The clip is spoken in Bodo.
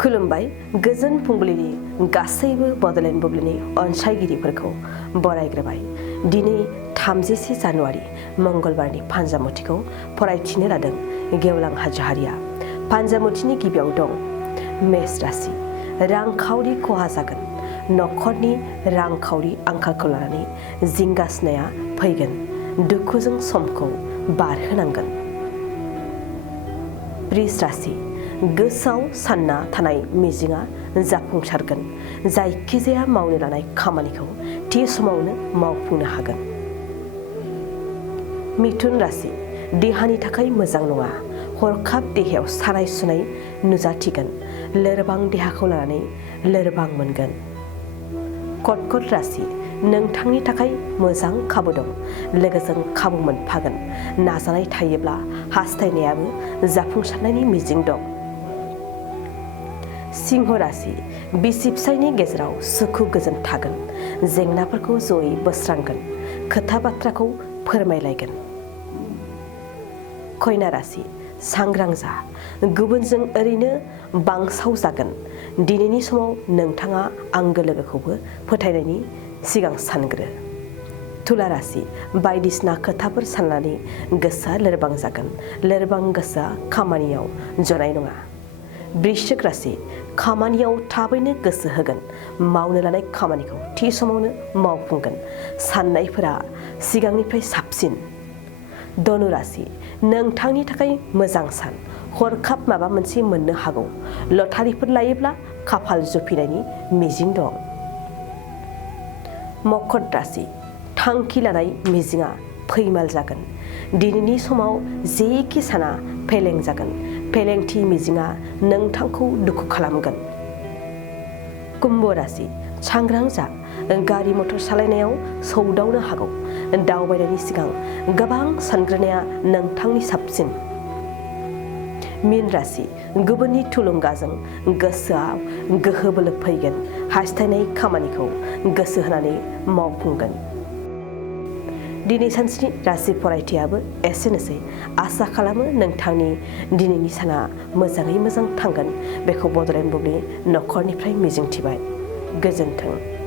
खुलुमबाय गोजोन फुंबिलिनि गासैबो बड'लेण्ड बुब्लिनि अनसायगिरिफोरखौ बरायग्रोबाय। दिनै 31 जानुवारि मंगलबारनि फान्जामुथिखौ फरायथिनो लादों गेवलां हाजोहारिया। फान्जामुथिनि गिबियाव दं मेष राशि। रांखावरि खहा जागोन। नखरनि रांखावरि आंखालखौ लानानै जिंगासिनाया फैगोन। दुखुजों समखौ बारहोनांगोन। वृष राशि। गोसोआव सानना थानाय मिजिंआ जाफुंसारगोन। जायखिजाया मावनो लानाय खामानिखौ थि समावनो मावफुंनो हागोन। मिथुन राशि। देहानि थाखाय मोजां नङा। हरखाब देहायाव सानाय सुनाय नुजाथिगोन। लोरबां देहाखौ लानानै लोरबां मोनगोन। कर्कट राशि। नोंथांनि थाखाय मोजां खाबु दं। लोगोजों खाबु मोनफागोन। नाजानाय थायोब्ला हास्थायनायाबो जाफुंसारनायनि मिजिं दं। सिंह राशि। बिसि फिसायनि गेजेराव सुखु गोजोन थागोन। जेंनाफोरखौ जयै बोस्रांगोन। खोथा बाथ्राखौ फोरमायलायगोन। कन्या राशि। सांग्रां जा। गुबुनजों ओरैनो बांसाव जागोन। दिनैनि समाव नोंथाङा आंगो लोगोखौबो फोथायनायनि सिगां सानग्रो। तुला राशि। बायदिसिना खोथाफोर साननानै गोसोआ लोरबां जागोन। लोरबां गोसोआ खामानियाव जनाय नङा। वृश्चिक राशि। खामानियाव थाबैनो गोसो होगोन। मावनो लानाय खामानिखौ थि समावनो मावफुंगोन। साननायफोरा सिगांनिफ्राय साबसिन। धनु राशि। नोंथांनि थाखाय मोजां सान। हरखाब माबा मोनसे मोननो हागौ। लटारिफोर लायोब्ला खाफाल जुफिनायनि मिजिं दं। मकर राशि। थांखि लानाय मिजिंआ फैमाल जागोन। दिनैनि समाव जेखि साना फेलें जागोन। फेलेंथि मिजिंआ नोंथांखौ दुखु खालामगोन। कुम्भ राशि। सांग्रां जा। गारि मटर सालायनायाव सौदावनो हागौ। दावबायनायनि सिगां गोबां सानग्रोनाया नोंथांनि साबसिन। मीन राशि। गुबुननि थुलुंगाजों गोसोआव गोहो बोलो फैगोन। हास्थायनाय खामानिखौ गोसो होनानै मावफुंगोन। दिनै सानसेनि राशि फरायथियाबो एसेनोसै। आसा खालामो नोंथांनि दिनैनि साना मोजाङै मोजां थांगोन। बेखौ बड'लेण्ड बुब्लि नखरनिफ्राय मिजिंथिबाय। गोजोन्थों।